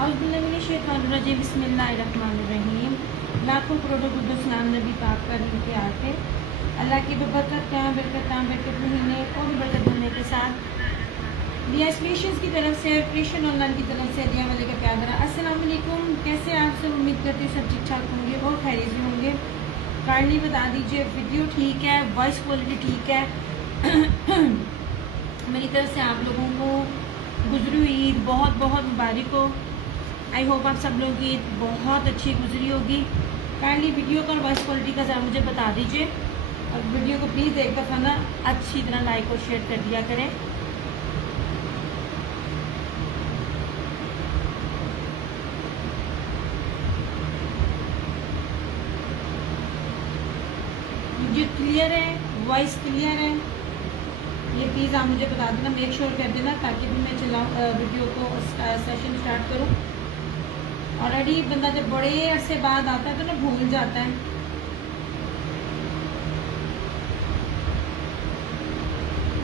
औज़ुबिल्लाहिमिनश्शैतानिर्रजीम बिस्मिल्लाहिर्रहमानिर्रहीम। लाखों करोड़ों दुरूद सलाम नबी पाक पर इनके आते अल्लाह की बरकत बरकत महीने और बरकत होने के साथ दिया स्पेशल्स की तरफ से क्रिश्चियन ऑनलाइन की तरफ से दिया वाले का प्यार भरा अस्सलाम वालेकुम। कैसे आप सब? उम्मीद करते सब ठीक ठाक होंगे और खैरियत से होंगे। काइंडली बता दीजिए वीडियो ठीक है, वॉइस क्वालिटी ठीक है। मेरी तरफ से आप लोगों को गुजरी ईद बहुत बहुत मुबारक हो। आई होप आप सब लोगों की ईद बहुत अच्छी गुजरी होगी। काइंडली वीडियो का और वॉइस क्वालिटी का ज़रा मुझे बता दीजिए और वीडियो को प्लीज़ एक दफ़ा ना अच्छी तरह लाइक और शेयर कर दिया करें। वीडियो क्लियर है, वॉइस क्लियर है, ये प्लीज़ आप मुझे बता देना, मेक श्योर कर देना ताकि भी मैं चलाऊँ वीडियो को सेशन स्टार्ट करूँ। ऑलरेडी बंदा जब बड़े अरसे बाद आता है तो ना भूल जाता है।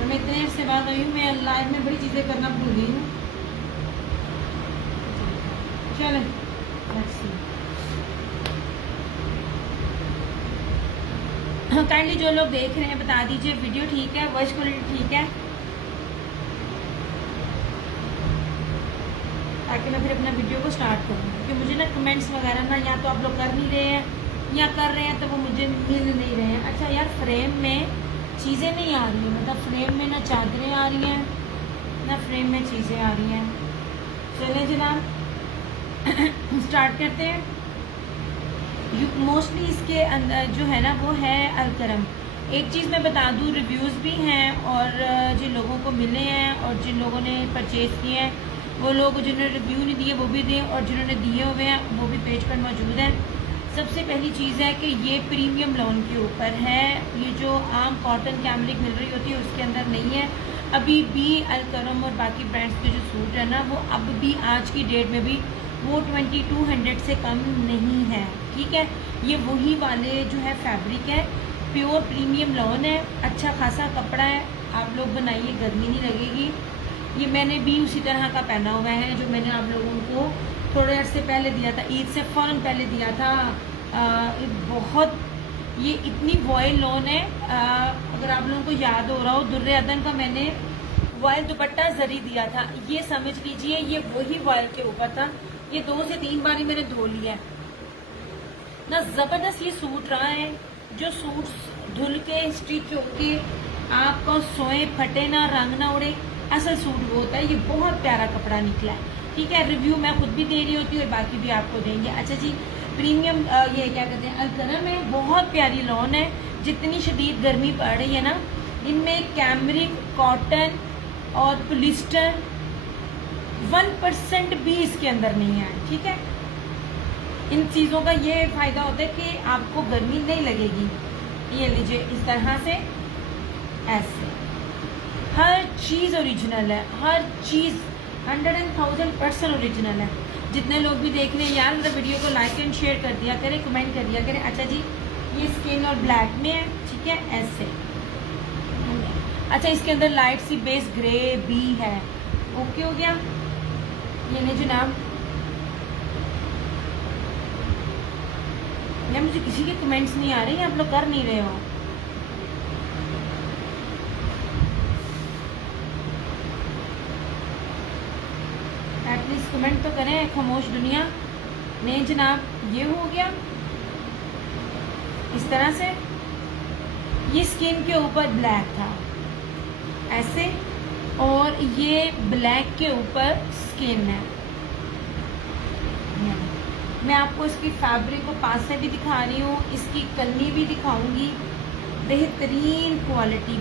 मैं इतने अरसे बाद आई हूँ, मैं लाइफ में बड़ी चीज़ें करना भूल गई हूँ। चलें काइंडली जो लोग देख रहे हैं बता दीजिए वीडियो ठीक है, वॉइस क्वालिटी ठीक है, ताकि मैं फिर अपना वीडियो को स्टार्ट करूँ। क्योंकि मुझे ना कमेंट्स वगैरह ना या तो आप लोग कर नहीं रहे हैं या कर रहे हैं तो वो मुझे मिल नहीं रहे हैं। अच्छा यार, फ्रेम में चीज़ें नहीं आ रही हैं, मतलब फ्रेम में ना चादरें आ रही हैं ना फ्रेम में चीज़ें आ रही हैं। चलें जनाब स्टार्ट करते हैं। मोस्टली इसके अंदर जो है ना वो है अलकरम। एक चीज़ मैं बता दूँ, रिव्यूज़ भी हैं और जिन लोगों को मिले हैं और जिन लोगों ने परचेज़ किए हैं वो लोग जिन्होंने रिव्यू नहीं दिए वो भी दें और जिन्होंने दिए हुए हैं वो भी पेज पर मौजूद हैं। सबसे पहली चीज़ है कि ये प्रीमियम लॉन के ऊपर है। ये जो आम कॉटन कैमरिक मिल रही होती है उसके अंदर नहीं है। अभी भी अलकरम और बाकी ब्रांड्स के जो सूट है ना वो अब भी आज की डेट में भी वो 2200 से कम नहीं है। ठीक है, ये वही वाले जो है फैब्रिक है, प्योर प्रीमियम लॉन है, अच्छा खासा कपड़ा है। आप लोग बनाइए, गर्मी नहीं लगेगी। ये मैंने भी उसी तरह का पहना हुआ है जो मैंने आप लोगों को थोड़े अर्से पहले दिया था, ईद से फ़ौरन पहले दिया था। बहुत ये इतनी वॉयल लॉन है। अगर आप लोगों को याद हो रहा हो, दुर्रे अदन का मैंने वॉयल दुपट्टा जरी दिया था, ये समझ लीजिए ये वही वॉयल के ऊपर था। ये 2 से 3 बार ही मैंने धो लिया है ना। ज़बरदस्त ये सूट रहा है। जो सूट धुल के स्टिच होके आपको सोए फटे ना, रंग ना उड़े, असल सूट वो होता है। ये बहुत प्यारा कपड़ा निकला है। ठीक है, रिव्यू मैं खुद भी दे रही होती हूँ और बाकी भी आपको देंगे। अच्छा जी, प्रीमियम ये क्या कहते हैं, अलकरम है, बहुत प्यारी लॉन है। जितनी शदीद गर्मी पड़ रही है ना, इनमें कैमरिक, कॉटन और पोलिस्टर 1% भी इसके अंदर नहीं है। ठीक है, इन चीज़ों का ये फ़ायदा होता है कि आपको गर्मी नहीं लगेगी। ये लीजिए इस तरह से, ऐसे हर चीज़ ओरिजिनल है, हर चीज़ 100,000% ओरिजिनल है। जितने लोग भी देख रहे हैं यार, मतलब वीडियो को लाइक एंड शेयर कर दिया करें, कमेंट कर दिया करें। अच्छा जी, ये स्किन और ब्लैक में है। ठीक है, ऐसे। अच्छा, इसके अंदर लाइट सी बेस ग्रे भी है। ओके हो गया। ये नहीं जनाब, या मुझे किसी के कमेंट्स नहीं आ रहे हैं, आप लोग कर नहीं रहे हो। एटलीस्ट कमेंट तो करें, खामोश दुनिया। नहीं जनाब, ये हो गया इस तरह से। ये स्किन के ऊपर ब्लैक था ऐसे, और ये ब्लैक के ऊपर स्किन है। मैं आपको इसकी फैब्रिक को पास से भी दिखा रही हूँ, इसकी कलनी भी दिखाऊंगी। बेहतरीन क्वालिटी,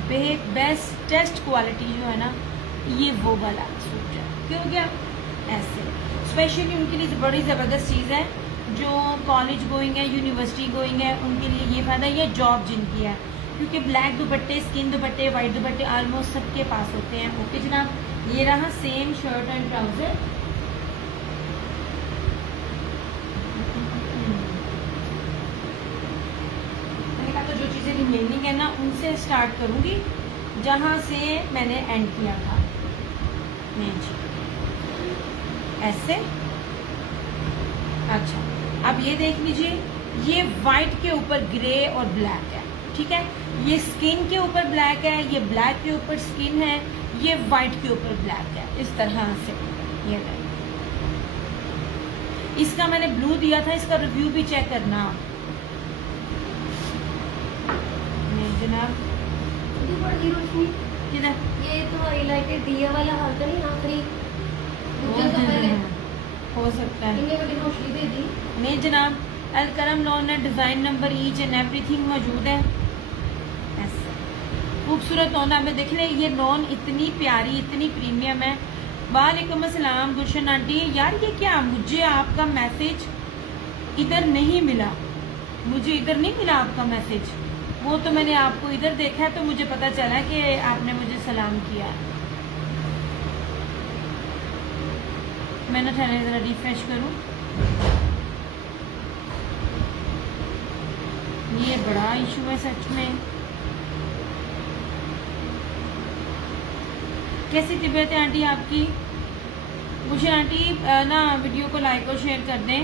बेस्टेस्ट क्वालिटी जो है ना, ये वो वाला सूट है। क्यों गया ऐसे, स्पेशली उनके लिए बड़ी ज़बरदस्त चीज़ है जो कॉलेज गोइंग है, यूनिवर्सिटी गोइंग है, उनके लिए ये फ़ायदा। ये जॉब जिनकी है, क्योंकि ब्लैक दुपट्टे, स्किन दुपट्टे, वाइट दुपट्टे ऑलमोस्ट सबके पास होते हैं। ओके जनाब, ये रहा सेम शर्ट एंड ट्राउज़र। मैंने कहा तो जो चीज़ें रिमेनिंग है ना उनसे स्टार्ट करूँगी जहाँ से मैंने एंड किया था। नहीं जी, ऐसे अच्छा, अब ये देख लीजिए, ये वाइट के ऊपर ग्रे और ब्लैक है, ठीक है। ये स्किन के ऊपर ब्लैक है, ये ब्लैक के ऊपर स्किन है, ये वाइट के ऊपर ब्लैक है, इस तरह से। ये इसका मैंने ब्लू दिया था, इसका रिव्यू भी चेक करना जनाब। किधर ये तो हाईलाइटेड दिया वाला हल्का नहीं आखिरी हो सकता है, इन्हें बड़ी रोशनी दे दी। नहीं जनाब, अलकरम लॉन है, design number each and everything मौजूद है। ऐसा खूबसूरत लॉन आप देख लें, ये लॉन इतनी प्यारी, इतनी प्रीमियम है। वालेकुम अस्सलाम गुलशन आंटी। यार ये क्या, मुझे आपका मैसेज इधर नहीं मिला, मुझे इधर नहीं मिला आपका मैसेज। वो तो मैंने आपको इधर देखा है, तो मुझे पता चला कि आपने मुझे सलाम किया। मैंने ठहरे जरा रिफ्रेश करूं। ये बड़ा इशू है सच में। कैसी तबीयत है आंटी आपकी? गुलशन आंटी ना वीडियो को लाइक और शेयर कर दें।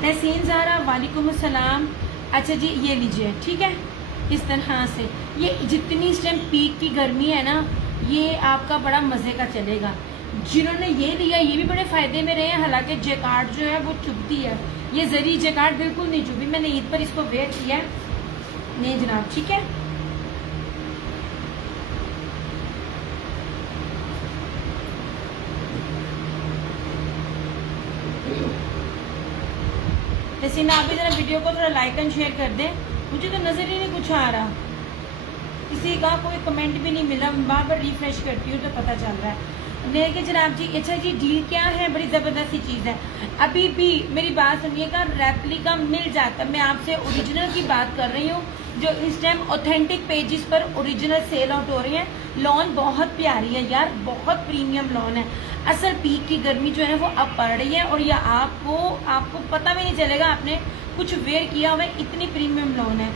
तहसीन ज़ारा वालेकुम अस्सलाम। अच्छा जी, ये लीजिए, ठीक है, इस तरह से। ये जितनी इस टाइम पीक की गर्मी है ना, ये आपका बड़ा मज़े का चलेगा। जिन्होंने ये लिया ये भी बड़े फ़ायदे में रहे हैं। हालांकि जैकार्ड जो है वो चुभती है, ये जरी जैकार्ड बिल्कुल नहीं चुभी। मैंने ईद पर इसको वेयर किया है। नहीं जनाब, ठीक है। जैसे ना आप भी जरा वीडियो को थोड़ा लाइक एंड शेयर कर दें। मुझे तो नज़र ही नहीं कुछ आ रहा, किसी का कोई कमेंट भी नहीं मिला। बार बार रिफ्रेश करती हूँ तो पता चल रहा है। देखिए जनाब जी, अच्छा जी, डील क्या है, बड़ी ज़बरदस्त सी चीज़ है। अभी भी मेरी बात सुनिएगा, रेप्लिका मिल जाता। मैं आपसे ओरिजिनल की बात कर रही हूँ, जो इस टाइम ऑथेंटिक पेजेस पर ओरिजिनल सेल आउट हो रही है। लॉन बहुत प्यारी है यार, बहुत प्रीमियम लॉन है। असल पीक की गर्मी जो है ना वो अब पड़ रही है, और यह आपको पता भी नहीं चलेगा आपने कुछ वेयर किया हुआ है। इतनी प्रीमियम लॉन है।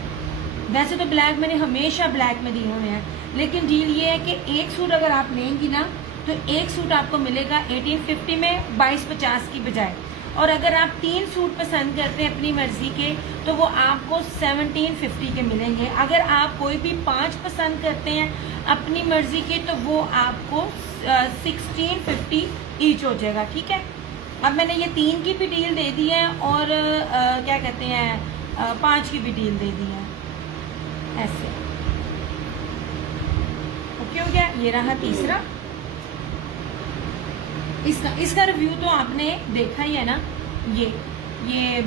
वैसे तो ब्लैक मैंने हमेशा ब्लैक में दिए हुए हैं, लेकिन डील ये है कि एक सूट अगर आप लेंगी ना तो एक सूट आपको मिलेगा 1850 में 2250 की बजाय। और अगर आप 3 सूट पसंद करते हैं अपनी मर्जी के तो वो आपको 1750 के मिलेंगे। अगर आप कोई भी 5 पसंद करते हैं अपनी मर्जी के तो वो आपको 1650 ईच हो जाएगा, ठीक है। अब मैंने ये 3 की भी डील दे दी है और क्या कहते हैं 5 की भी डील दे दी है। ऐसे ओके हो गया। ये रहा तीसरा। इसका रिव्यू तो आपने देखा ही है ना। ये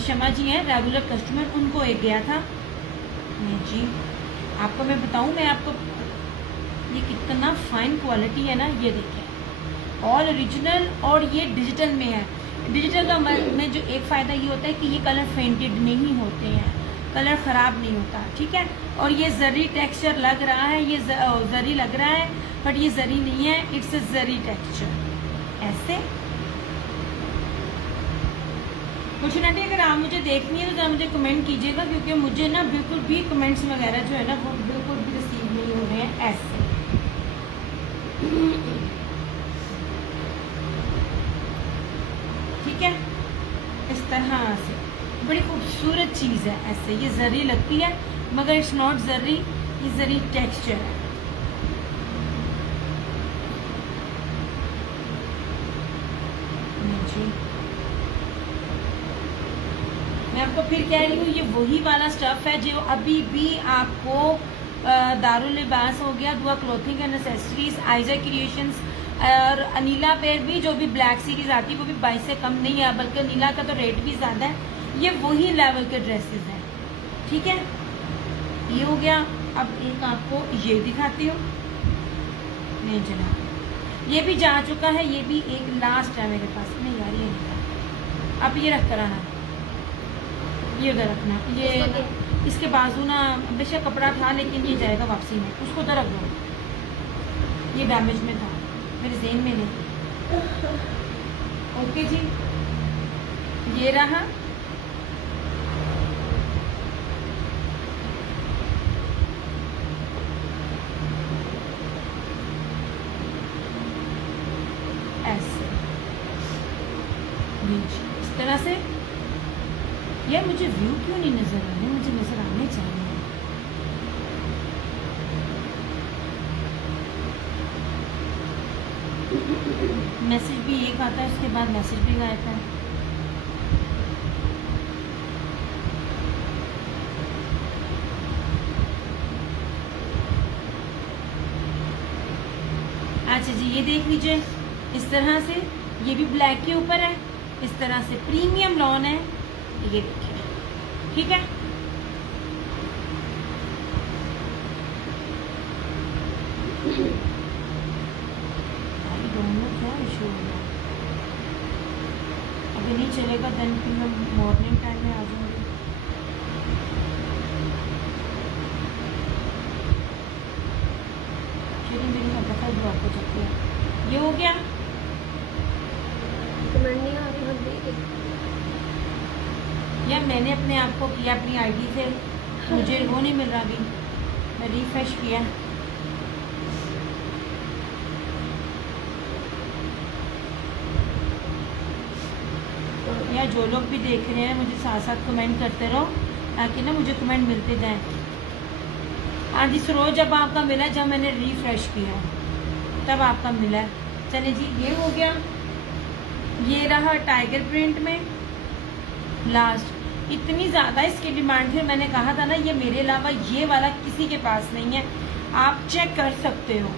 शमा जी हैं रेगुलर कस्टमर, उनको एक गया था। जी आपको मैं बताऊं, मैं आपको ये कितना फाइन क्वालिटी है ना, ये देखें, ऑल ओरिजिनल और ये डिजिटल में है। डिजिटल का में जो एक फ़ायदा ये होता है कि ये कलर फेंटेड नहीं होते हैं, कलर ख़राब नहीं होता, ठीक है। और ये जरी टेक्सचर लग रहा है, ये जरी लग रहा है बट ये जरी नहीं है, इट्स अ जरी टेक्सचर। ऐसे कुछ नटी, अगर आप मुझे देखनी है तो आप मुझे कमेंट कीजिएगा, क्योंकि मुझे ना बिल्कुल भी कमेंट्स वगैरह जो है ना वो बिल्कुल भी रिसीव नहीं हो रहे हैं। ऐसे ठीक है, इस तरह से बड़ी खूबसूरत चीज़ है। ऐसे ये जरी लगती है मगर इट्स नॉट जरी, ये जरी टेक्सचर है। मैं आपको फिर कह रही हूँ, ये वही वाला स्टफ है जो अभी भी आपको दारुल लिबास हो गया, दुआ क्लोथिंग एंड एक्सेसरीज, आइजा क्रिएशंस और अनीला पे भी जो भी ब्लैक सीरीज आती है वो भी 22 से कम नहीं है, बल्कि अनीला का तो रेट भी ज़्यादा है। ये वही लेवल के ड्रेसेस हैं, ठीक है। ये हो गया। अब एक आपको ये दिखाती हूँ। नहीं जनाब, ये भी जा चुका है, ये भी एक लास्ट है मेरे पास। नहीं यार ये नहीं, अब ये रख कर आना, ये उधर रखना। ये इसके बाजू ना बेशक कपड़ा था लेकिन ये जाएगा वापसी में, उसको उधर रख दो, ये डैमेज में था मेरे ज़हन में नहीं। ओके जी, ये रहा। तरह से। यार मुझे व्यू क्यों नहीं नजर आ रहे, मुझे नजर आने चाहिए। मैसेज भी एक आता है, उसके बाद मैसेज भी गायब है। अच्छा जी, ये देख लीजिए इस तरह से, ये भी ब्लैक के ऊपर है, इस तरह से प्रीमियम लॉन है, ये देखिए, ठीक है। दोनों क्या इशू होगा, अभी नहीं चलेगा देन फिर मैं मॉर्निंग टाइम में आ जाऊँगी। चलिए मेरी हल्का ब्लॉक हो सकती है। ये हो गया, कमेंट नहीं आ रही हम देख। या मैंने अपने आप को किया अपनी आईडी से, मुझे वो नहीं मिल रहा अभी, मैं रिफ्रेश किया। या जो लोग भी देख रहे हैं मुझे साथ साथ कमेंट करते रहो, ताकि ना मुझे कमेंट मिलते जाएं। आज इस रोज जब आपका मिला, जब मैंने रिफ्रेश किया तब आपका मिला। चलिए जी, ये हो गया। ये रहा टाइगर प्रिंट में लास्ट। इतनी ज़्यादा इसकी डिमांड थी, मैंने कहा था ना ये मेरे अलावा ये वाला किसी के पास नहीं है, आप चेक कर सकते हो।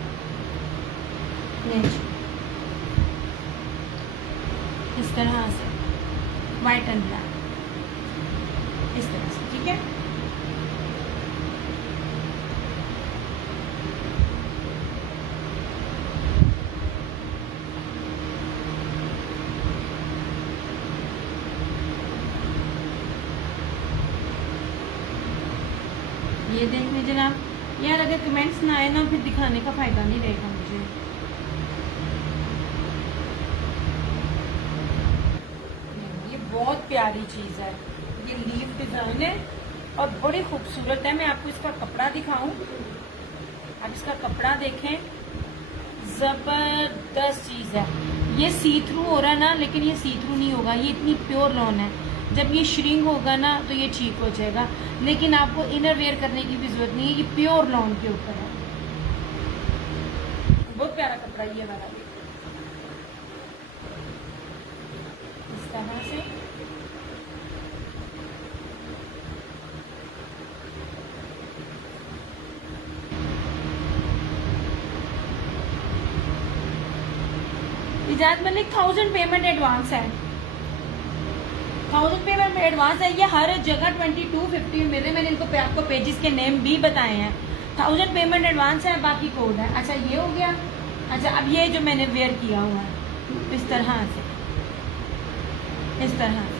इस तरह से वाइट एंड ब्लैक, इस तरह से, ठीक है। ये देख लीजिए जनाब। यार अगर कमेंट्स ना आए ना, फिर दिखाने का फायदा नहीं रहेगा मुझे। ये बहुत प्यारी चीज है, ये लीफ डिजाइन है और बड़ी खूबसूरत है। मैं आपको इसका कपड़ा दिखाऊं, आप इसका कपड़ा देखें, जबरदस्त चीज है। ये सी थ्रू हो रहा है ना, लेकिन ये सी थ्रू नहीं होगा, ये इतनी प्योर लॉन है। जब ये श्रिंक होगा ना तो ये ठीक हो जाएगा, लेकिन आपको इनर वेयर करने की भी जरूरत नहीं है, ये प्योर लॉन के ऊपर है। बहुत प्यारा कपड़ा ये वाला, इस तरह से। इजाज़त मलिक 1000 पेमेंट एडवांस है, 1000 पेमेंट एडवांस है। ये हर जगह 2250 मिल रहे, मैंने इनको आपको पेजेस के नेम भी बताए हैं। 1000 पेमेंट एडवांस है, बाकी कोड है। अच्छा ये हो गया। अच्छा अब ये जो मैंने वेयर किया हुआ है इस तरह से, इस तरह से,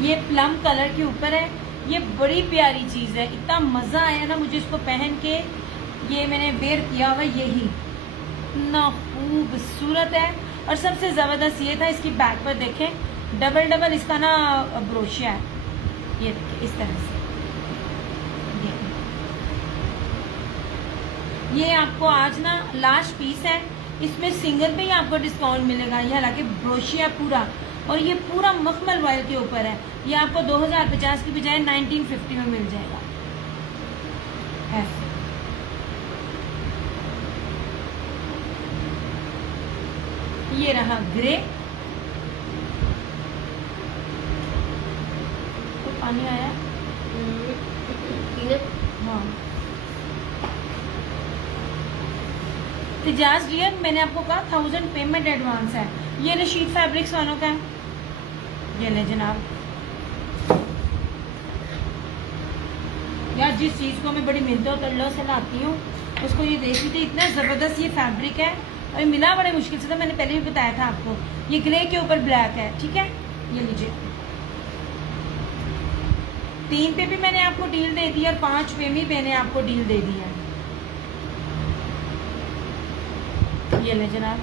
ये प्लम कलर के ऊपर है। ये बड़ी प्यारी चीज है, इतना मजा आया ना मुझे इसको पहन के। ये मैंने वेयर किया हुआ, यही इतना खूबसूरत है। और सबसे जबरदस्त ये था, इसकी बैक पर देखें, डबल डबल इसका ना ब्रोशिया है, ये देखिए इस तरह से। ये आपको आज ना लास्ट पीस है, इसमें सिंगल पे ही आपको डिस्काउंट मिलेगा। ये हालांकि ब्रोशिया पूरा, और ये पूरा मखमल रॉयल के ऊपर है। ये आपको 2050 की बजाय 1950 में मिल जाएगा। ऐसे ये रहा ग्रे, तो पानी आया। हाँ तिजाज डियर, मैंने आपको कहा 1000 पेमेंट एडवांस है। ये रशीद फैब्रिक्स वालों का है, ये ले जनाब। यार जिस चीज को मैं बड़ी मिन्नतों तल्लों से लाती हूँ, उसको ये देख लीजिए, इतना जबरदस्त ये फैब्रिक है। और ये मिला बड़े मुश्किल से था, मैंने पहले भी बताया था आपको। ये ग्रे के ऊपर ब्लैक है, ठीक है। ये लीजिए, 3 पे भी मैंने आपको डील दे दी और 5 पे भी मैंने आपको डील दे दी है। ये ले जनाब,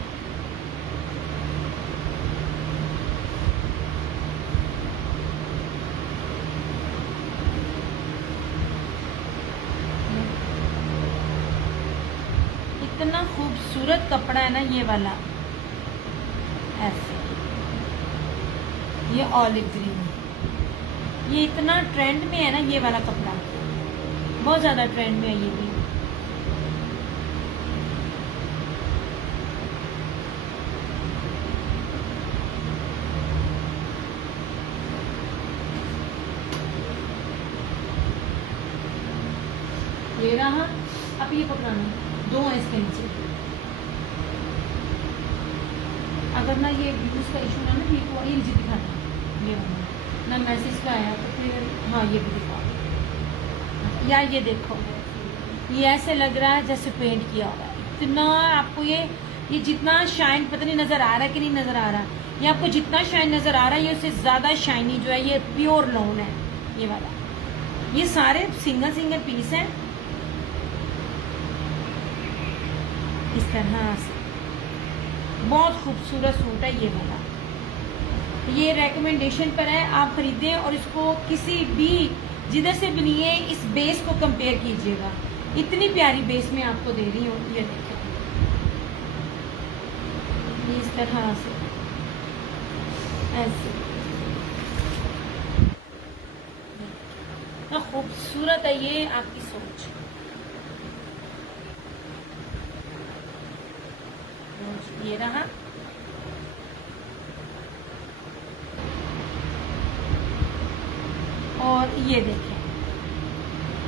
खूबसूरत कपड़ा है ना ये वाला, ऐसे ये ऑलिव ग्रीन, ये इतना ट्रेंड में है ना ये वाला कपड़ा, बहुत ज़्यादा ट्रेंड में है ये भी। ये रहा, अब ये पकड़ाना, दो है इसके नीचे। अगर ना ये व्यूज का इशू ना ठीक हुआ, ये नीचे दिखाना, ये वाला ना मैसेज का आया तो फिर हाँ ये भी दिखा। यार ये देखो, ये ऐसे लग रहा है जैसे पेंट किया होगा, इतना आपको ये जितना शाइन, पता नहीं नजर आ रहा है कि नहीं नजर आ रहा, ये आपको जितना शाइन नजर आ रहा है ये उससे ज्यादा शाइनी जो है ये प्योर लॉन है ये वाला। ये सारे सिंगल पीस हैं इस तरह से, बहुत खूबसूरत सूट है ये वाला। ये रेकमेंडेशन पर है, आप खरीदें और इसको किसी भी जिधर से भी लिए इस बेस को कंपेयर कीजिएगा, इतनी प्यारी बेस में आपको दे रही हूँ। ये देखिए इस तरह से ऐसे ना खूबसूरत है ये आपकी सोच। ये रहा, और ये देखें,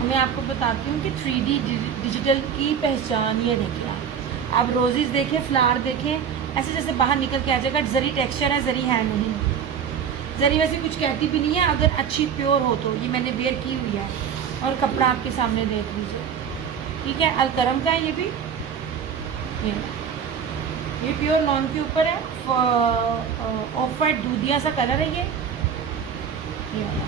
मैं आपको बताती हूँ कि 3D डिजिटल की पहचान। ये देखिए आप रोजेस देखें, फ्लावर देखें, ऐसे जैसे बाहर निकल के आ जाएगा। जरी टेक्सचर है, जरी है नहीं, जरी वैसे कुछ कहती भी नहीं है अगर अच्छी प्योर हो तो। ये मैंने वेयर की हुई है और कपड़ा आपके सामने देख लीजिए, ठीक है। अलकरम का है ये भी, ये प्योर लॉन के ऊपर है, ऑफ वाइट दूधिया सा कलर है ये वाला।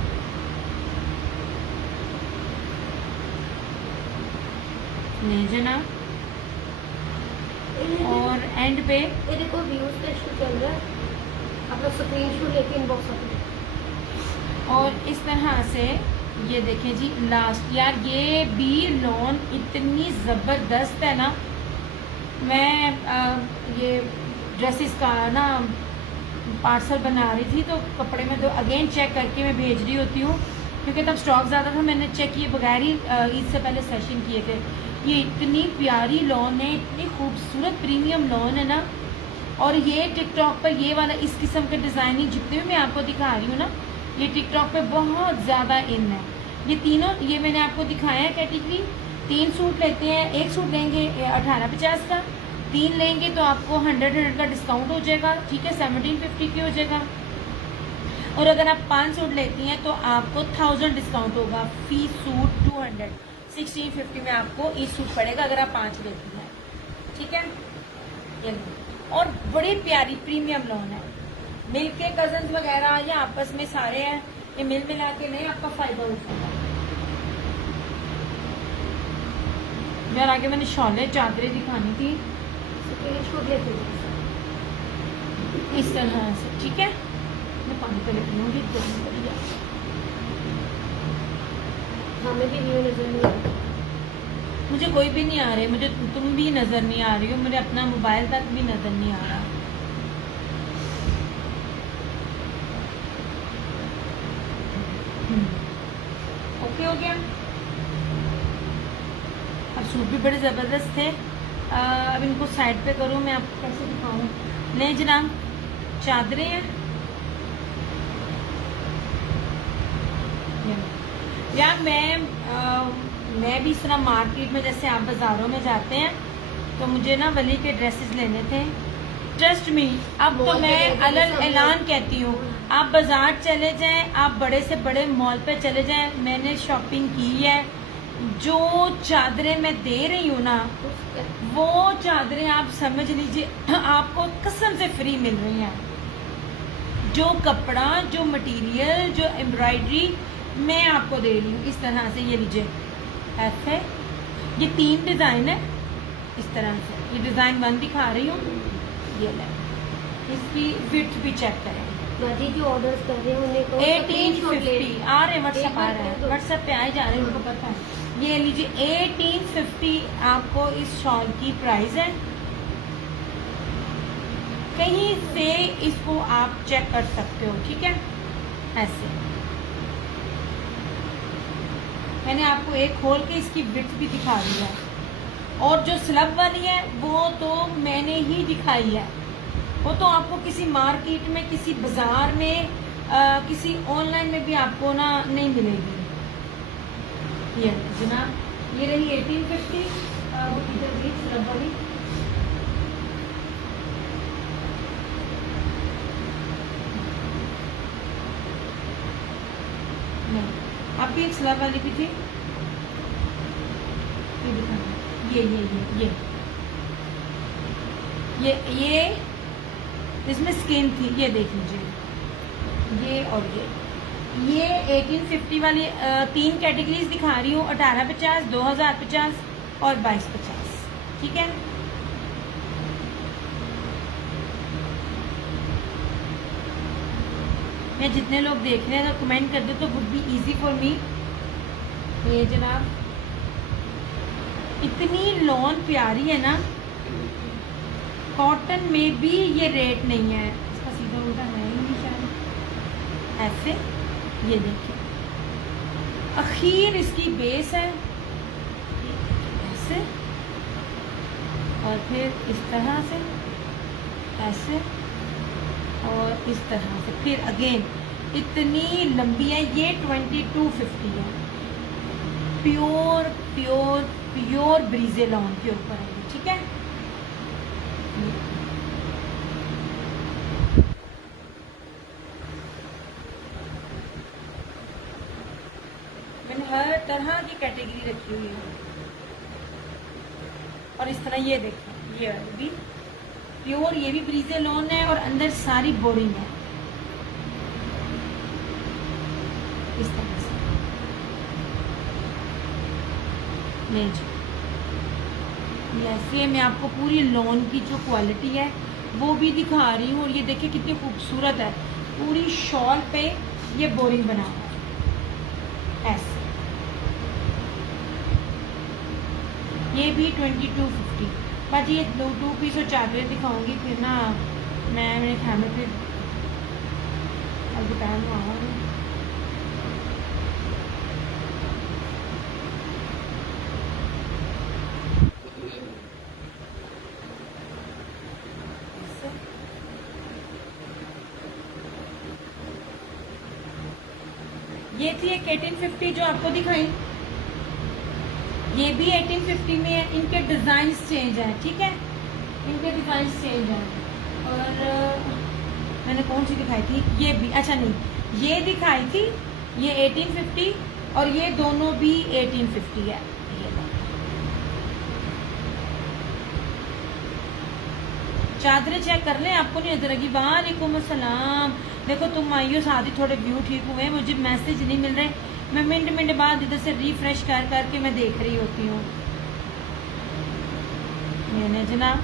नहीं जना, और एंड पे ये देखो व्यूज का इशू चल रहा है, आप लोग स्क्रीनशॉट लेके इनबॉक्स करें। और इस तरह से ये देखें जी लास्ट। यार ये भी लॉन इतनी ज़बरदस्त है ना, मैं ये ड्रेसेस का ना पार्सल बना रही थी तो कपड़े में तो अगेन चेक करके मैं भेज रही होती हूँ, क्योंकि तब स्टॉक ज़्यादा था। मैंने चेक किए बगैर ही ईद से पहले सेशन किए थे। ये इतनी प्यारी लॉन है, इतनी खूबसूरत प्रीमियम लॉन है ना। और ये टिकटॉक पर ये वाला इस किस्म के डिज़ाइनिंग जितने भी मैं आपको दिखा रही हूँ ना, ये टिकटॉक पे बहुत ज़्यादा इन है। ये तीनों ये मैंने आपको दिखाया है कैटेगरी। 3 सूट लेते हैं, 1 सूट लेंगे 1850 का, 3 लेंगे तो आपको 100 का डिस्काउंट हो जाएगा, ठीक है, 1750 की हो जाएगा। और अगर आप 5 सूट लेती हैं तो आपको 1000 डिस्काउंट होगा, फी सूट 200, 1650 में आपको ई सूट पड़ेगा अगर आप 5 लेती हैं, ठीक है। ये और बड़ी प्यारी प्रीमियम लॉन है, मिल के कजन्स वगैरह या आपस में सारे हैं, ये मिल मिला के नहीं आपका फायदा हो जाएगा। यार आगे मैंने शॉलें चादरें दिखानी थी, स्क्रीनशॉट लेके इस तरह से, ठीक है। मैं पानी पे लिख लूँगी, गर्मी बढ़िया। हमें भी व्यू नजर नहीं आता, मुझे कोई भी नहीं आ रहे, मुझे तुम भी नजर नहीं आ रही हो, मुझे अपना मोबाइल तक भी नजर नहीं आ रहा। ओके हो गया। अब सूट भी बड़े ज़बरदस्त थे। अब इनको साइड पे करूँ, मैं आपको कैसे दिखाऊँ। नहीं जनाब, चादरें हैं यार। मैं भी इस तरह मार्केट में, जैसे आप बाज़ारों में जाते हैं तो मुझे ना वली के ड्रेसेस लेने थे। ट्रस्ट मी, अब तो मैं अलग ऐलान कहती हूँ, आप बाजार चले जाएं, आप बड़े से बड़े मॉल पे चले जाएं, मैंने शॉपिंग की है। जो चादरें मैं दे रही हूँ ना, वो चादरें आप समझ लीजिए आपको कसम से फ्री मिल रही हैं। जो कपड़ा, जो मटेरियल, जो एम्ब्रॉयडरी मैं आपको दे रही हूँ इस तरह से। ये लीजिए ऐसे, ये 3 डिज़ाइन है इस तरह से। ये डिज़ाइन 1 दिखा रही हूँ, ये ले, इसकी विड्थ भी चेक करें। दादी जो ऑर्डर्स कर रहे हैं उन्हें तो 1850 आ रहे, व्हाट्सएप आ रहा है, व्हाट्सएप पे आ जा रहे हैं, उनको पता है। ये लीजिए 1850 आपको इस शॉल की प्राइस है, कहीं से इसको आप चेक कर सकते हो, ठीक है। ऐसे मैंने आपको एक खोल के इसकी विड्थ भी दिखा दी है, और जो स्लब वाली है वो तो मैंने ही दिखाई है, वो तो आपको किसी मार्केट में, किसी बाजार में, किसी ऑनलाइन में भी आपको ना नहीं मिलेगी। ये जनाब, ये रही 1850 वो इधर भी स्लब वाली। नहीं, आपकी एक स्लब वाली भी थी, ये इसमें स्किन थी, ये देख लीजिए, ये और ये 1850 वाली 3 कैटेगरीज दिखा रही हूँ, 1850, 2050 और 2250, ठीक है। मैं जितने लोग देख रहे हैं अगर कमेंट कर दे तो would be easy for me. ये जनाब इतनी लॉन प्यारी है ना, कॉटन में भी ये रेट नहीं है, इसका सीधा उल्टा है ही नहीं शायद। ऐसे ये देखिए, आखिर इसकी बेस है ऐसे, और फिर इस तरह से ऐसे, और इस तरह से फिर अगेन इतनी लंबी है। ये 2250 है, प्योर प्योर प्योर ब्रीजे लॉन के ऊपर है, ठीक है। मैंने हर तरह की कैटेगरी रखी हुई है, और इस तरह ये देखो, ये भी प्योर, ये भी ब्रीजे लॉन है और अंदर सारी बोरिंग है इस तरह से। नहीं जी, ऐसे मैं आपको पूरी लॉन की जो क्वालिटी है वो भी दिखा रही हूँ, और ये देखिए कितनी खूबसूरत है, पूरी शॉल पे ये बोरिंग बना हुआ है ऐसे। ये भी 2250, बट ये 2 पीस और चादरें दिखाऊंगी फिर ना, मैं मेरे ख्याल में फिर अब दोपहर में आऊँगी। ये थी एक 1850 जो आपको दिखाई, ये भी 1850 में है। इनके डिजाइन चेंज है, ठीक है, इनके डिजाइन चेंज है। और मैंने कौन सी दिखाई थी, ये भी, अच्छा नहीं, ये दिखाई थी, ये 1850 और ये दोनों भी 1850 है। चादरें चेक कर लें, आपको नहीं नजर आएगी। वालेकुम अस्सलाम, देखो तुम आई हो, साथ ही थोड़े व्यू ठीक हुए, मुझे मैसेज नहीं मिल रहे, मैं मिनट बाद इधर से रिफ्रेश कर करके मैं देख रही होती हूँ। मैंने जनाब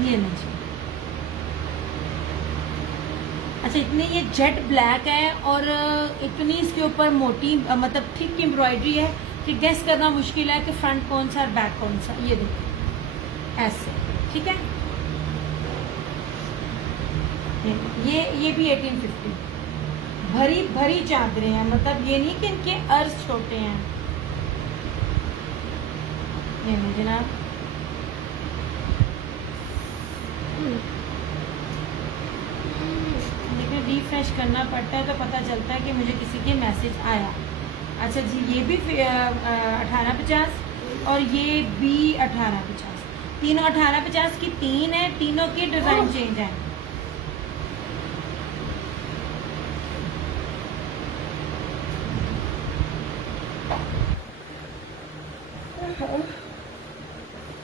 ये नहीं, अच्छा इतनी ये जेट ब्लैक है और इतनी इसके ऊपर मोटी मतलब थिक एम्ब्रॉयडरी है कि गेस करना मुश्किल है कि फ्रंट कौन सा और बैक कौन सा। ये देखिए ऐसे, ठीक है। ये भी 1850, भरी भरी चादरें हैं, मतलब ये नहीं कि इनके अर्ज छोटे हैं। ये जनाब रिफ्रेश करना पड़ता है तो पता चलता है कि मुझे किसी के मैसेज आया। अच्छा जी, ये भी 1850 और ये भी 1850, तीनों 1850 की 3 है, तीनों के डिजाइन चेंज है।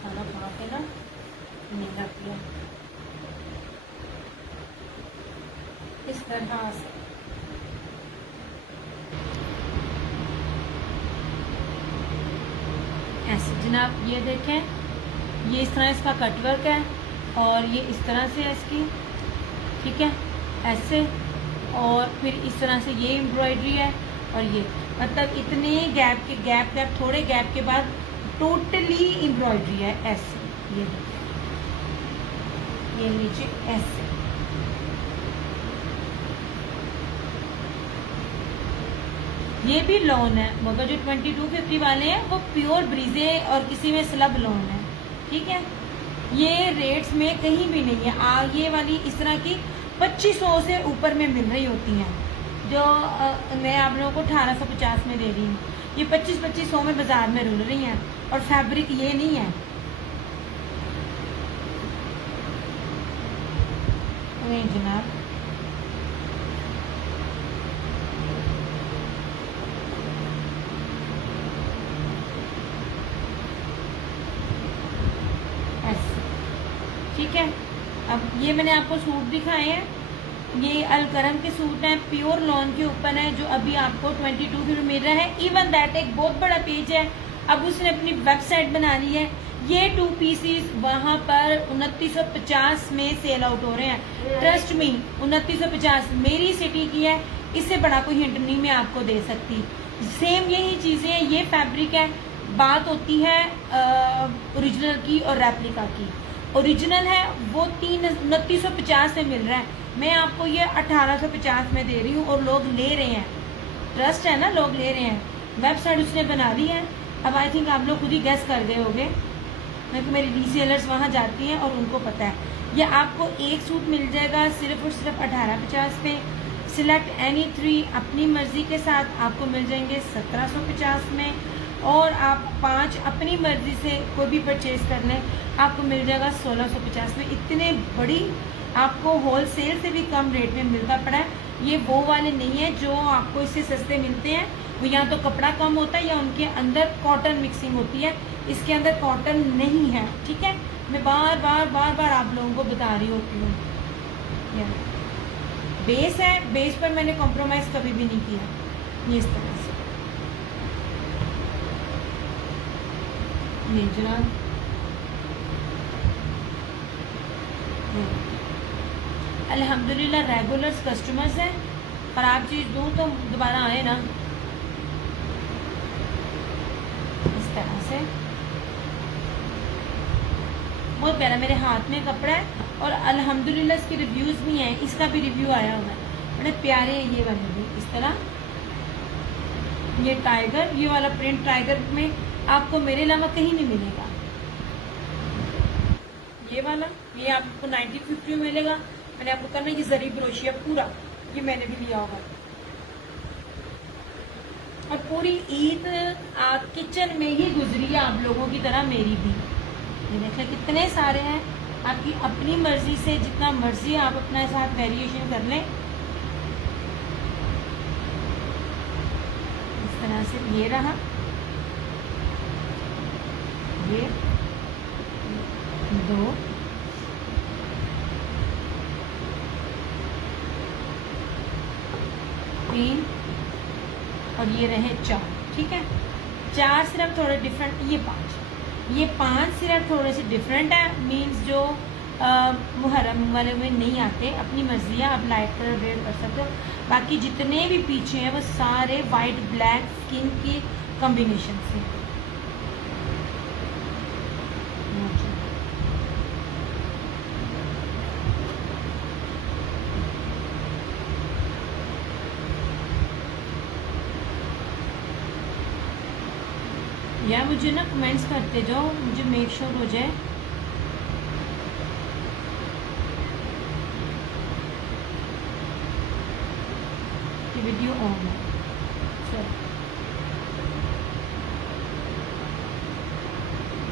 खाना खा के ना नींद आती है इस तरह से। ऐसे जनाब ये देखें, ये इस तरह इसका कटवर्क है और ये इस तरह से है इसकी, ठीक है, ऐसे, और फिर इस तरह से ये एम्ब्रॉयडरी है और ये मतलब इतने गैप थोड़े गैप के बाद टोटली एम्ब्रॉयडरी है ऐसे। ये देखिए, ये नीचे ऐसे। ये भी लॉन है, मगर जो 2250 वाले हैं वो प्योर ब्रीजे और किसी में स्लब लॉन है, ठीक है। ये रेट्स में कहीं भी नहीं है। ये वाली इस तरह की 2500 से ऊपर में मिल रही होती हैं, जो मैं आप लोगों को 1850 में दे रही हूँ। ये 2500 में बाजार में रुल रही हैं, और फैब्रिक ये नहीं है। नहीं जनाब, ठीक है। अब ये मैंने आपको सूट दिखाए हैं, ये अलकरम के सूट हैं, प्योर लॉन के ऊपर है, जो अभी आपको 22 की मिल रहा है। इवन दैट एक बहुत बड़ा पेज है, अब उसने अपनी वेबसाइट बना ली है। ये 2 पीसीस वहाँ पर 2950 में सेल आउट हो रहे हैं। ट्रस्ट मी, 2950 मेरी सिटी की है, इससे बड़ा कोई हिंट नहीं मैं आपको दे सकती। सेम यही चीज़ें हैं, ये फैब्रिक है। बात होती है ओरिजिनल की और रेप्लिका की। ओरिजिनल है वो 2950 में मिल रहा है, मैं आपको ये 1850 में दे रही हूँ, और लोग ले रहे हैं। ट्रस्ट है ना, लोग ले रहे हैं। वेबसाइट उसने बना ली है। अब आई थिंक आप लोग खुद ही गैस कर गए होंगे, क्योंकि मेरी रीसेलर्स वहाँ जाती हैं और उनको पता है। ये आपको एक सूट मिल जाएगा सिर्फ और सिर्फ 1850 पे। सिलेक्ट एनी 3 अपनी मर्जी के साथ आपको मिल जाएंगे 1750 में, और आप 5 अपनी मर्जी से कोई भी परचेज कर लें, आपको मिल जाएगा 1650 में। इतने बड़ी आपको होलसेल से भी कम रेट में मिलता पड़ा है। ये वो वाले नहीं है जो आपको इससे सस्ते मिलते हैं, वो या तो कपड़ा कम होता है या उनके अंदर कॉटन मिक्सिंग होती है। इसके अंदर कॉटन नहीं है, ठीक है। मैं बार बार आप लोगों को बता रही होती हूँ। बेस है, बेस पर मैंने कॉम्प्रोमाइज़ कभी भी नहीं किया। ये इस तरह से ये जनाब, अल्हम्दुलिल्लाह रेगुलर्स कस्टमर्स हैं, ख़राब चीज़ दूँ तो दोबारा आए ना। इस तरह से बहुत प्यारा मेरे हाथ में कपड़ा है, और अल्हम्दुलिल्लाह इसके रिव्यूज़ भी हैं। इसका भी रिव्यू आया हुआ है, बड़े प्यारे हैं ये वाले भी। इस तरह ये टाइगर, ये वाला प्रिंट टाइगर में आपको मेरे अलावा कहीं नहीं मिलेगा। ये वाला, ये आपको 1950 में मिलेगा। मैंने आपको करना ये जरी ब्रोशिया पूरा, ये मैंने भी लिया होगा। और पूरी ईद किचन में ही गुजरी है आप लोगों की तरह, मेरी भी। ये देखिए कितने सारे हैं, आपकी अपनी मर्जी से जितना मर्जी आप अपने साथ वेरिएशन कर लें। इस तरह से ये रहा, ये 2 3 और ये रहे 4, ठीक है। 4 सिर्फ थोड़े डिफरेंट, ये 5 सिर्फ थोड़े से डिफरेंट है। मींस जो मुहर्रम वाले में नहीं आते, अपनी मर्जी है, आप लाइट कलर वेयर कर सकते हो। बाकी जितने भी पीछे हैं वो सारे वाइट ब्लैक स्किन की कॉम्बिनेशन से। या मुझे ना कमेंट्स करते जाओ, मुझे मेक श्योर हो जाए कि वीडियो ऑन है।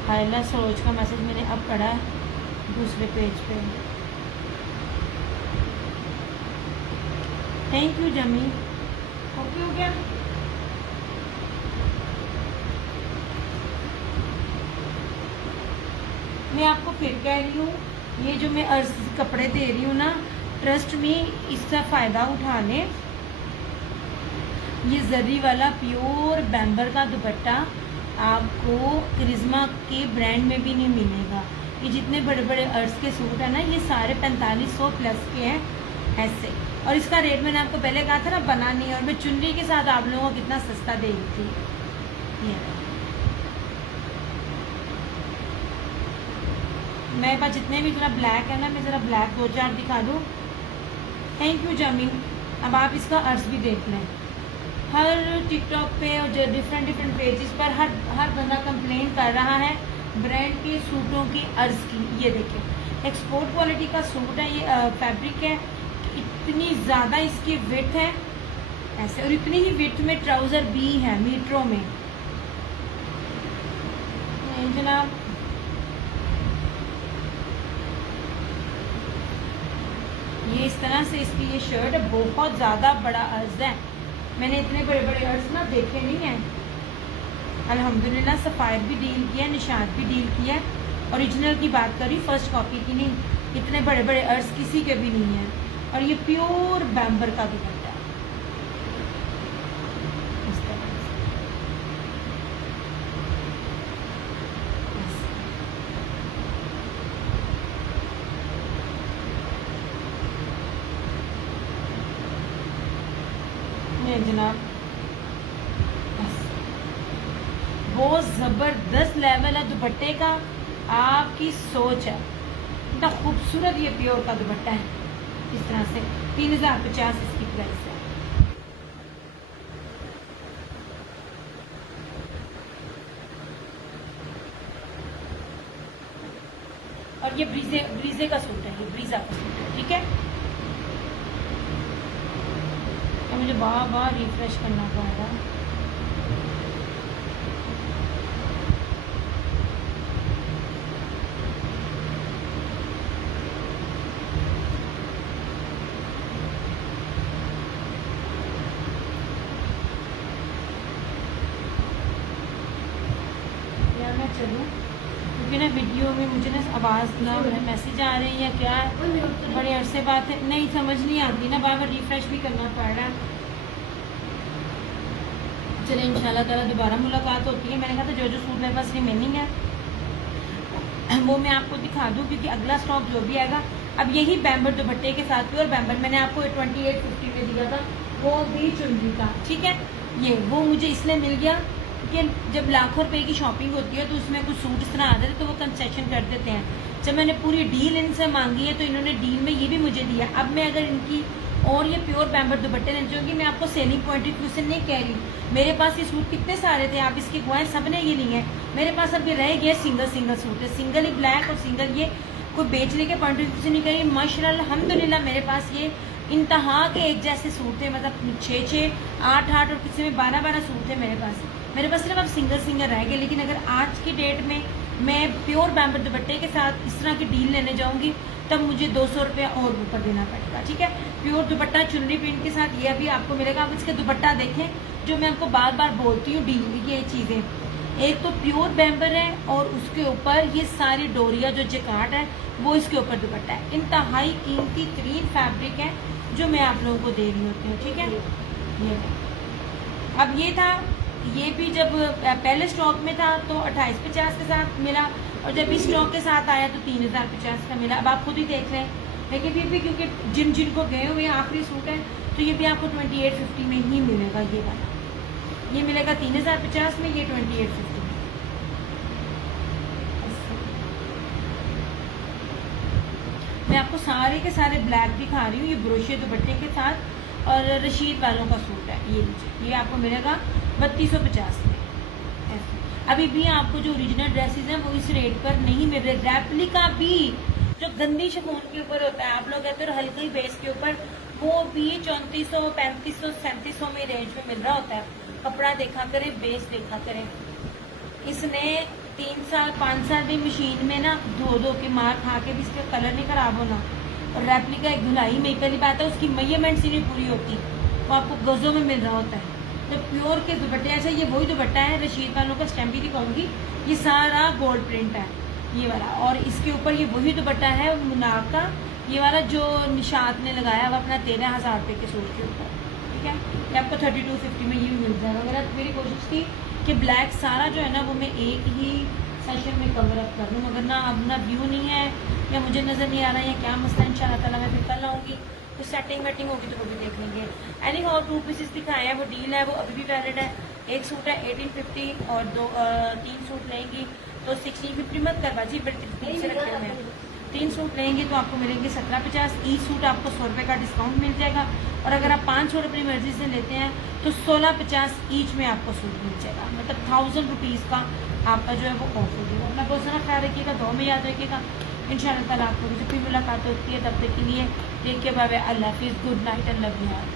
हायला सरोज का मैसेज मैंने अब पढ़ा दूसरे पेज पे। थैंक यू जमी। ओके हो गया। मैं आपको फिर कह रही हूँ, ये जो मैं अर्ज कपड़े दे रही हूँ ना, ट्रस्ट में इसका फ़ायदा उठा लें। ये जरी वाला प्योर बैम्बर का दुपट्टा आपको करिश्मा के ब्रांड में भी नहीं मिलेगा। ये जितने बड़े बड़े अर्ज के सूट है ना, ये सारे 4500 प्लस के हैं। ऐसे। और इसका रेट मैंने आपको पहले कहा था ना बना नहीं, और मैं चुनरी के साथ आप लोगों को कितना सस्ता दे रही थी। ये मेरे पास जितने भी ज़रा ब्लैक है ना, मैं ज़रा ब्लैक 2-4 दिखा दूँ। थैंक यू जमीन। अब आप इसका अर्ज भी देख लें। हर टिकटॉक पे और जो डिफरेंट पेजेस पर हर बंदा कंप्लेन कर रहा है ब्रांड के सूटों की अर्ज की। ये देखें एक्सपोर्ट क्वालिटी का सूट है, ये फैब्रिक है। इतनी ज़्यादा इसकी विड्थ है ऐसे, और इतनी ही विड्थ में ट्राउज़र भी है मीटरों में। जनाब ये इस तरह से इसकी ये शर्ट है, बहुत ज़्यादा बड़ा अर्ज है। मैंने इतने बड़े बड़े अर्ज ना देखे नहीं हैं। अल्हम्दुलिल्लाह सफ़ायर भी डील किया, निशात भी डील किया। ओरिजिनल की बात करी, फर्स्ट कॉपी की नहीं। इतने बड़े बड़े अर्ज किसी के भी नहीं है। और ये प्योर बैम्बर का दुपट्टा है इस तरह से। ये जनाब बहुत ज़बरदस्त लेवल है दुपट्टे का। आपकी सोच है, इतना खूबसूरत ये प्योर का दुपट्टा है। इस तरह से 3050 इसकी प्राइस है। और ये ब्रीजे का सूट है, ये ब्रीजा का सूट है, ठीक है। तो मुझे बार बार रिफ्रेश करना पड़ेगा। चलूँ क्योंकि ना वीडियो में मुझे ना आवाज़ ना मैसेज आ रही है क्या, बड़े अरसे बात है, नहीं समझ नहीं आती ना, बार बार रिफ्रेश भी करना पड़ रहा है। चले इंशाल्लाह ताला दोबारा मुलाकात होती है। मैंने कहा था जो सूट मेरे पास रिमेनिंग है वो मैं आपको दिखा दूँ, क्योंकि अगला स्टॉक जो भी आएगा। अब यही बैम्बर दुपट्टे के साथ प्योर बैम्बर मैंने आपको 2850 में दिया था, वो भी चुनरी का, ठीक है। ये वो मुझे इसलिए मिल गया कि जब लाखों रुपए की शॉपिंग होती है तो उसमें कुछ सूट इस तरह आ जाते तो वो कंसेशन कर देते हैं। जब मैंने पूरी डील इनसे मांगी है तो इन्होंने डील में ये भी मुझे दिया। अब मैं अगर इनकी और ये प्योर बैम्बर दुपट्टे लेना चाहूँगी, मैं आपको सेलिंग पॉइंट ऑफ व्यू से नहीं कह रही। मेरे पास ये सूट कितने सारे थे, आप इसके गुआएं सब ने ये नहीं है। मेरे पास अब ये रह गया सिंगल सूट है, सिंगल ही ब्लैक और सिंगल ये कोई बेचने के पॉइंट ऑफ व्यू से नहीं कह रही। माशाल्लाह अल्हम्दुलिल्लाह मेरे पास ये इंतहा के एक जैसे सूट थे, मतलब 6-6, 8-8 और किसी में 12-12 सूट थे मेरे पास सिर्फ अब सिंगल रह गए। लेकिन अगर आज की डेट में मैं प्योर बैम्बर दुपट्टे के साथ इस तरह की डील लेने जाऊंगी तब मुझे 200 रुपया और ऊपर देना पड़ेगा, ठीक है। प्योर दुपट्टा चुनरी प्रिंट के साथ ये अभी आपको मिलेगा। आप इसका दुपट्टा देखें, जो मैं आपको बार बार बोलती हूँ डील ये चीज़ें, एक तो प्योर बैम्बर है और उसके ऊपर ये सारी डोरिया जो जकाट है वो इसके ऊपर दुपट्टा है। इंतहाई कीमती तरीन फैब्रिक है जो मैं आप लोगों को दे रही होती हूँ, ठीक है। ये अब ये था, ये भी जब पहले स्टॉक में था तो 2850 के साथ मिला, और जब इस स्टॉक के साथ आया तो 3050 का मिला। अब आप खुद ही देख रहे हैं। लेकिन फिर भी क्योंकि जिनको गए हुए आखिरी सूट है तो ये भी आपको 2850 में ही मिलेगा। ये वाला ये मिलेगा 3050 में, ये 2850 में। मैं आपको सारे के सारे ब्लैक दिखा रही हूँ, ये ब्रोशे दुपट्टे के साथ, और रशीद वालों का सूट है। ये लीजिए, ये आपको मिलेगा 3250 में। अभी भी आपको जो ओरिजिनल ड्रेसेस हैं वो इस रेट पर नहीं मिल रहे। रेप्लिका भी जो गंदी शिफॉन के ऊपर होता है, आप लोग कहते हो हल्की बेस के ऊपर, वो भी 3400, 3500, 3700 में रेंज में मिल रहा होता है। कपड़ा देखा करें, बेस देखा करें। इसने 3 साल 5 साल भी मशीन में ना धो के मार खा के भी इसका कलर नहीं खराब होना। और रेप्लिका एक धुलाई में पहली बात है उसकी मेजरमेंट्स ही नहीं पूरी होती, वो आपको गज़ों में मिल रहा होता है। तो प्योर के दुपट्टे, अच्छा ये वही दुपट्टा है, रशीद वालों का स्टैम्प भी दिखाऊंगी। ये सारा गोल्ड प्रिंट है ये वाला, और इसके ऊपर ये वही दुपट्टा है मुनार का, ये वाला जो निशात ने लगाया हुआ अपना 13,000 रुपये के सूट के ऊपर, ठीक है। ये आपको 3250 में ये भी मिल जाएगा। मेरी कोशिश थी कि ब्लैक सारा जो है ना वो मैं एक ही सेशन में कवर अप कर दूँ, मगर ना अब ना व्यू नहीं है या मुझे नज़र नहीं आ रहा है, क्या मसला। इंशाल्लाह ताला मैं फिर कल आऊँगी तो सेटिंग वेटिंग होगी तो वो भी देख लेंगे। एनी और 2 पीसेस दिखाए हैं, वो डील है, वो अभी भी वैलिड है। एक सूट है 1850 और 3 सूट लेंगी तो 1650 मत करवा जी, बट 3 से रखे हुए हैं। 3 सूट लेंगे तो आपको मिलेंगे 1750। ईच सूट आपको 100 रुपये का डिस्काउंट मिल जाएगा। और अगर आप 5 सूट अपनी मर्जी से लेते हैं तो 1650 ईच में आपको सूट मिल जाएगा, मतलब 1000 रुपीज़ का आपका जो है वो ऑफ हो जाएगा। अपना बहुत सारा ख्याल रखिएगा, दो में याद रखिएगा। इंशाल्लाह ताला आपको जब भी मुलाकात होती है तब तक के लिए टेक केयर, बाय बाय, अल्लाह हाफिज़, good night and love you all.